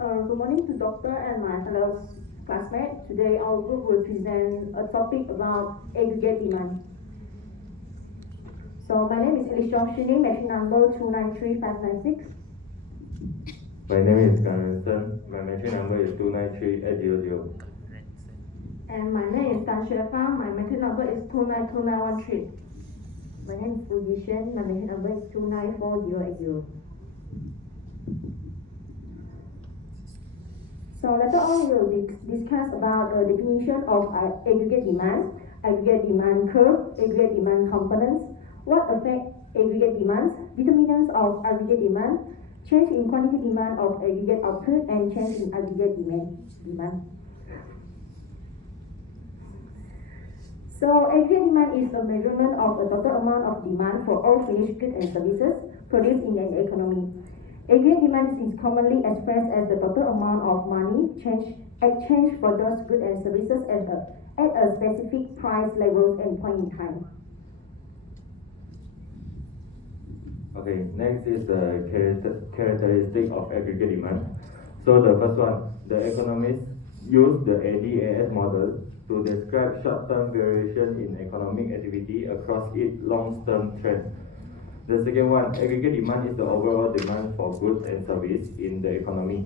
Good morning to Doctor and my fellow classmates. Today our group will present a topic about aggregate demand. So my name is Alice Joshini, machine number 293596. My name is Ganrensen. My machine number is 293-800. And my name is Tan Xue Fang. My machine number is 292913. My name is Fu Yishen. My machine number is 294080. So later on we will discuss about the definition of aggregate demand curve, aggregate demand components, what affect aggregate demands, determinants of aggregate demand, change in quantity demand of aggregate output, and change in aggregate demand. So aggregate demand is a measurement of the total amount of demand for all finished goods and services produced in an economy. Aggregate demand is commonly expressed as the total amount of money exchanged for those goods and services at a specific price level and point in time. Okay, next is the characteristic of aggregate demand. So the first one, the economists use the ADAS model to describe short-term variation in economic activity across its long-term trend. The second one, aggregate demand is the overall demand for goods and service in the economy.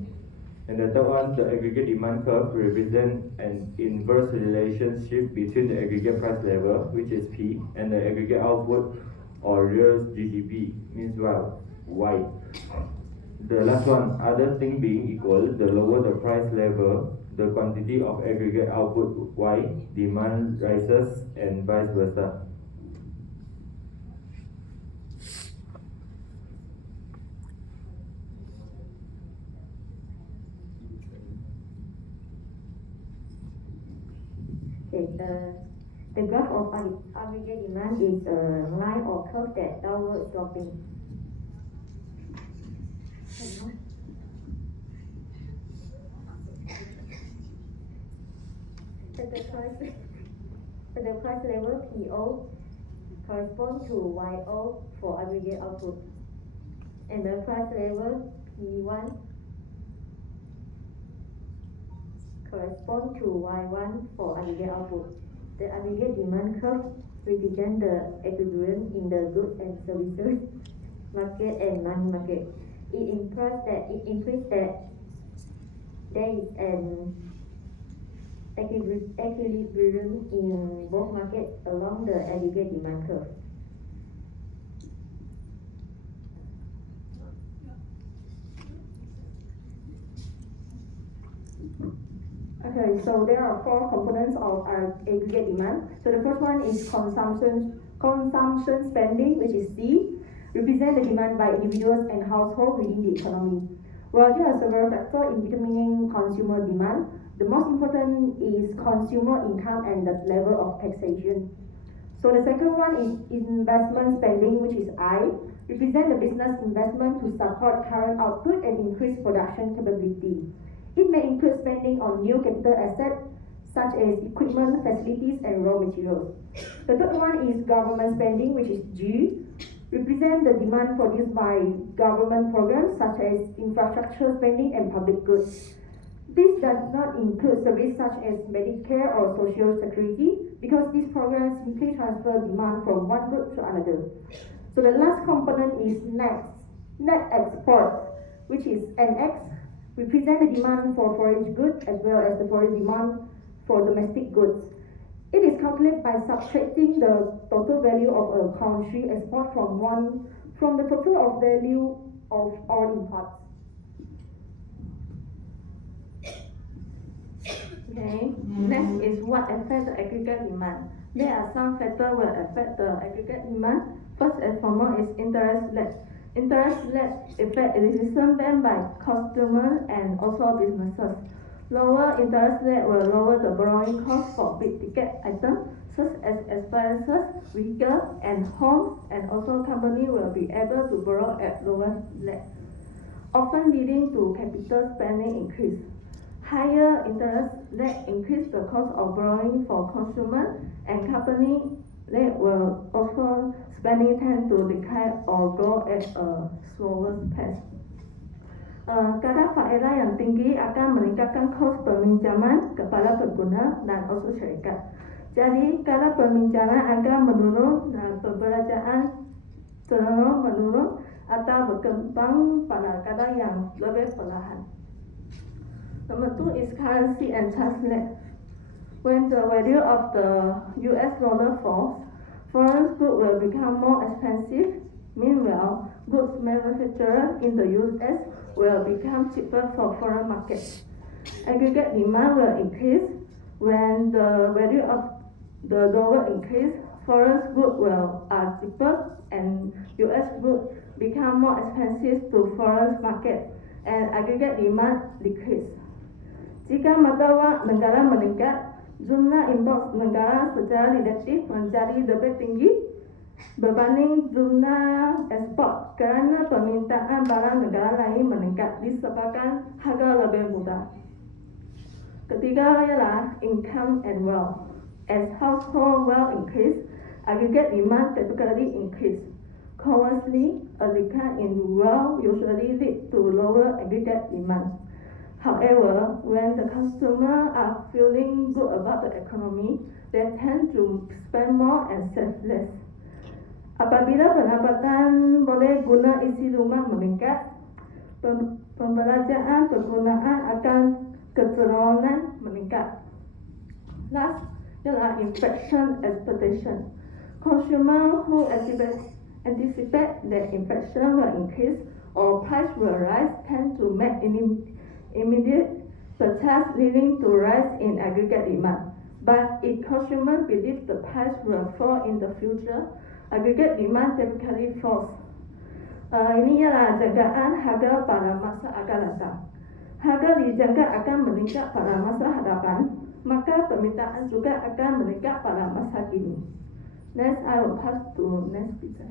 And the third one, the aggregate demand curve represents an inverse relationship between the aggregate price level, which is P, and the aggregate output or real GDP, means Y. The last one, other things being equal, the lower the price level, the quantity of aggregate output Y, demand rises and vice versa. Okay, the graph of aggregate demand is a line or curve that downward sloping. At the price level PO corresponds to YO for aggregate output, and the price level P1 corresponds to Y1 for aggregate output. The aggregate demand curve represents the equilibrium in the goods and services market and money market. It implies that there is an equilibrium in both markets along the aggregate demand curve. Okay, so there are four components of our aggregate demand. So the first one is consumption spending, which is C, represent the demand by individuals and households within the economy. Well, there are several factors in determining consumer demand. The most important is consumer income and the level of taxation. So the second one is investment spending, which is I, represent the business investment to support current output and increase production capability. It may include spending on new capital assets such as equipment, facilities, and raw materials. The third one is government spending, which is G, represent the demand produced by government programs such as infrastructure spending and public goods. This does not include services such as Medicare or Social Security because these programs simply transfer demand from one group to another. So the last component is net export, which is NX, represent the demand for foreign goods as well as the foreign demand for domestic goods. It is calculated by subtracting the total value of a country export from the total of value of all imports. Okay, next is what affects the aggregate demand. There are some factors will affect the aggregate demand. First and foremost is interest rate. Interest rate affect decision made by customers and also businesses. Lower interest rate will lower the borrowing cost for big ticket items such as expenses, vehicles, and homes, and also company will be able to borrow at lower rate, often leading to capital spending increase. Higher interest rate increase the cost of borrowing for consumers and company. They will also spending tend to decline or grow at a slower pace. Kadar faedah yang tinggi akan meningkatkan kos peminjaman kepada pengguna dan also syarikat. Jadi, kadar peminjaman akan menurun dan pembelanjaan cenderung menurun atau berkembang pada kadar yang lebih perlahan. Number 2 is currency and translate. When the value of the US dollar falls, foreign goods will become more expensive. Meanwhile, goods manufactured in the US will become cheaper for foreign markets. Aggregate demand will increase. When the value of the dollar increase, foreign goods are cheaper and US goods become more expensive to foreign market and aggregate demand decrease. Jika mata wang negara meningkat, jumlah import negara secara relatif menjadi lebih tinggi berbanding jumlah ekspor kerana permintaan barang negara lain meningkat disebabkan harga lebih mudah. Ketiga ialah income and wealth. As household wealth increase, aggregate demand typically increase. Conversely, a decline in wealth usually leads to lower aggregate demand. However, when the consumers are feeling good about the economy, they tend to spend more and save less. Apabila pendapatan boleh guna isi rumah meningkat, pembelanjaan penggunaan akan kecenderungan meningkat. Last ialah inflation expectation. Consumers who anticipate that inflation will increase or price will rise tend to make immediate purchase, leading to rise in aggregate demand. But if consumers believe the price will fall in the future, aggregate demand typically falls. Ini ialah jangkaan harga pada masa akan datang. Harga dijangka akan meningkat pada masa hadapan, maka permintaan juga akan meningkat pada masa kini. Next, I will pass to next speaker.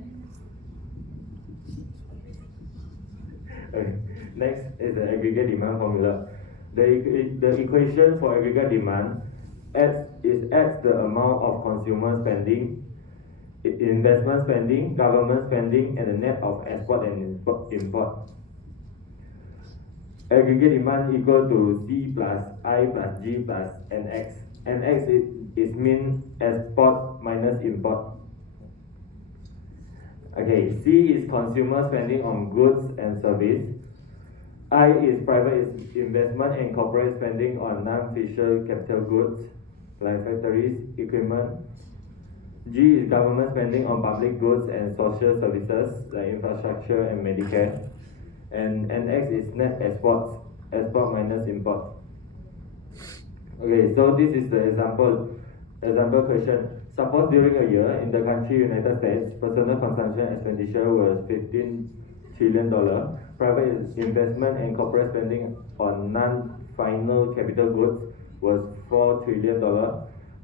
Next is the aggregate demand formula. The equation for aggregate demand adds the amount of consumer spending, investment spending, government spending, and the net of export and import. Aggregate demand equal to C plus I plus G plus NX. NX is mean export minus import. Okay, C is consumer spending on goods and service. I is private investment and corporate spending on non-fiscal capital goods like factories, equipment. G is government spending on public goods and social services like infrastructure and Medicare. And NX is net exports, export minus import. Okay, so this is the example question. Suppose during a year in the country United States, personal consumption expenditure was $15 trillion. Private investment and corporate spending on non-final capital goods was $4 trillion.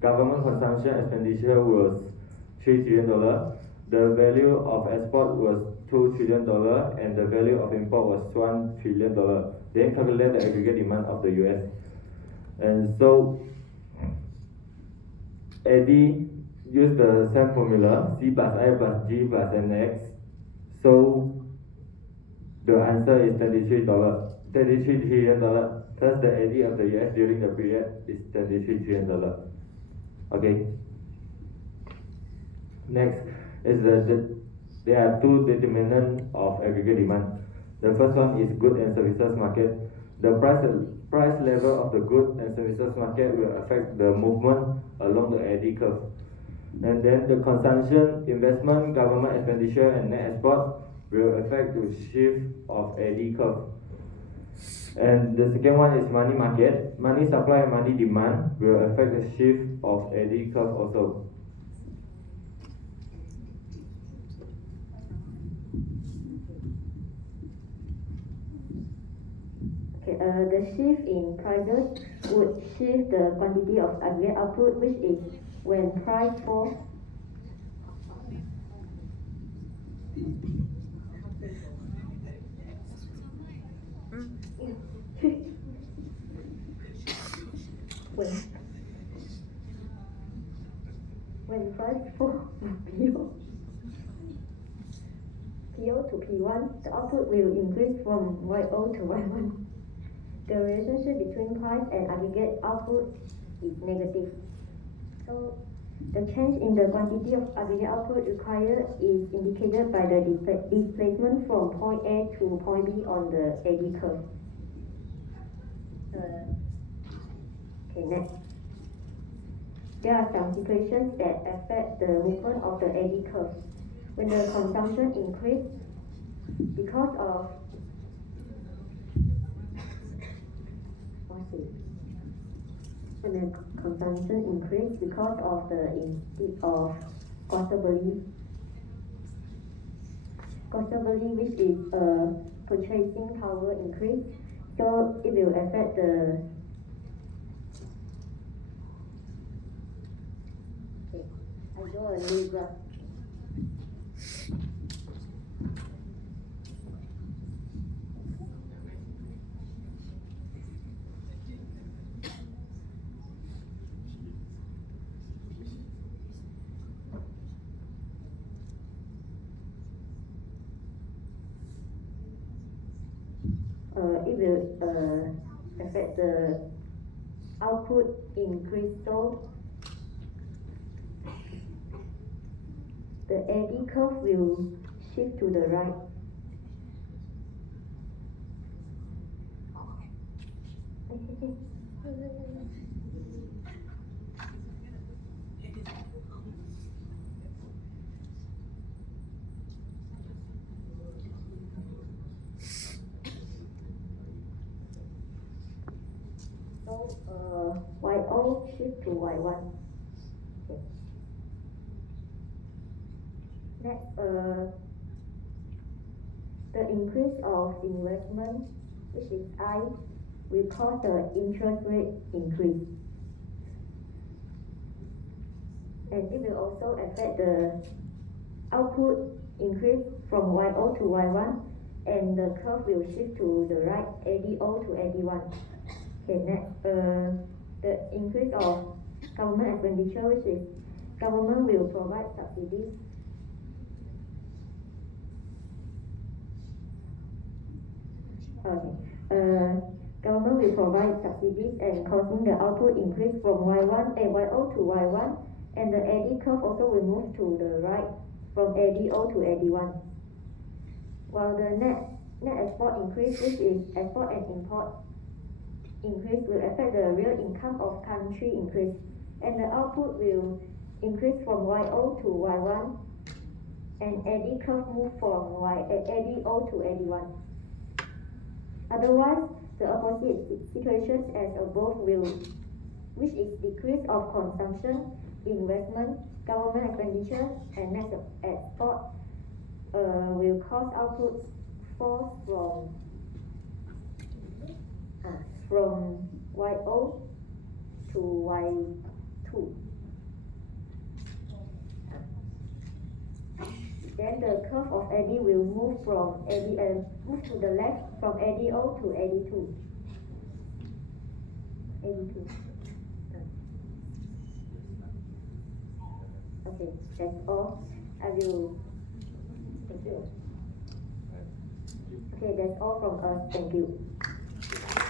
Government consumption expenditure was $3 trillion. The value of export was $2 trillion and the value of import was $1 trillion. Then calculate the aggregate demand of the US. And so, Eddie used the same formula, C plus I plus G plus NX. So, the answer is $33 trillion. Thus, the AD of the US during the period is $33 trillion. Okay. Next is there are two determinants of aggregate demand. The first one is goods and services market. The price level of the goods and services market will affect the movement along the AD curve. And then the consumption, investment, government expenditure, and net export will affect the shift of AD curve. And the second one is money market. Money supply and money demand will affect the shift of AD curve also. The shift in prices would shift the quantity of aggregate output, which is when price falls. when price falls, PO to P1, the output will increase from YO to Y1. The relationship between price and aggregate output is negative. So the change in the quantity of aggregate output required is indicated by the displacement from point A to point B on the AD curve. Okay, next. There are some situations that affect the movement of the AD curve. When the consumption increases because of when the consumption increase because of the possibly which is purchasing power increase, so it will affect the I draw a new graph. It will affect the output increase, so the AD curve will shift to the right. So YO shift to Y1. Okay. Next, the increase of investment, which is I, will cause the interest rate increase. And it will also affect the output increase from YO to Y1, and the curve will shift to the right, ADO to AD1. Okay, next, the increase of government expenditure, which is government will provide subsidies. Okay, government will provide subsidies and causing the output increase from YO to Y1, and the AD curve also will move to the right from ADO to AD1. While the net export increase, which is export and import increase, will affect the real income of country increase, and the output will increase from YO to Y1, and AD curve move from ADO to AD1. Otherwise, the opposite situations as above which is decrease of consumption, investment, government expenditure, and net export, will cause output fall from YO to Y2. Then the curve of AD will move move to the left from ADO to AD2. Okay, that's all. Thank you. Okay, that's all from us. Thank you.